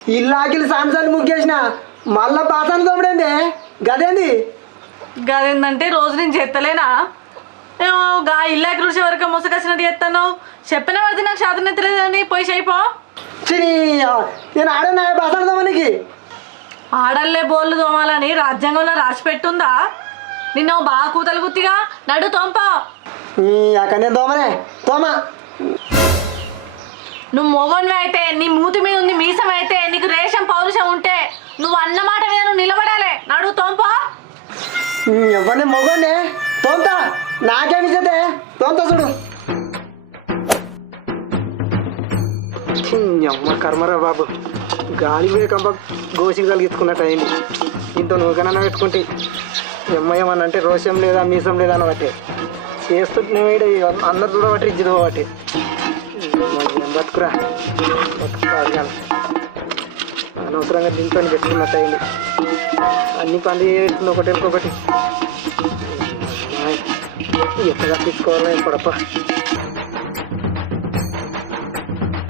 ఇల్లాకిలు సాంసాలు ముగ్గేసిన మళ్ళా పాసాను తోమడేంది గదేంది గదేందంటే రోజు నేను చెత్తలేనా గా ఇల్లాకి రుచి వరకు ముసకసినట్టు చెప్తాను చెప్పిన పడితే నాకు శాతం ఎత్తలేదని పోయి చేయిపో నేను ఆడన్నా పాసాను తోమనికి ఆడల్లే బోళ్ళు తోమాలని రాజ్యాంగంలో రాసి పెట్టుందా నిన్న బాగా కూతలు గుత్తిగా నడు తోంపా అక్కడ నేను తోమనే తోమా నువ్వు మొగన్వి అయితే నీ మూతి మీద ఉంది మీసం అయితే నీకు రేషం పౌరుషం ఉంటే నువ్వు అన్నమాట మీద నువ్వు నిలబడాలి నడు తోంపా ఎవరిని మొగనే తోంతా నాకేమి చేతే తోంతా చూడు అమ్మ కర్మరా బాబు గాలి వేకంప గోసికి కలిగించుకున్నట్టు అయింది ఇంత నువ్వుకనన్నా పెట్టుకుంటే ఎమ్మయ్యమని అంటే రోషం లేదా మీసం లేదా అని బట్టి చేస్తుంటే అందరు చూడబట్టి ఇచ్చి చూడబట్టి బతుకురా బతుకు అనవసరంగా దీంతో పెట్టుకున్నట్టు అయింది అన్ని పనులు చేస్తుంది ఒకటి ఇంకొకటి ఎట్లా తప్పించుకోవాలో పడప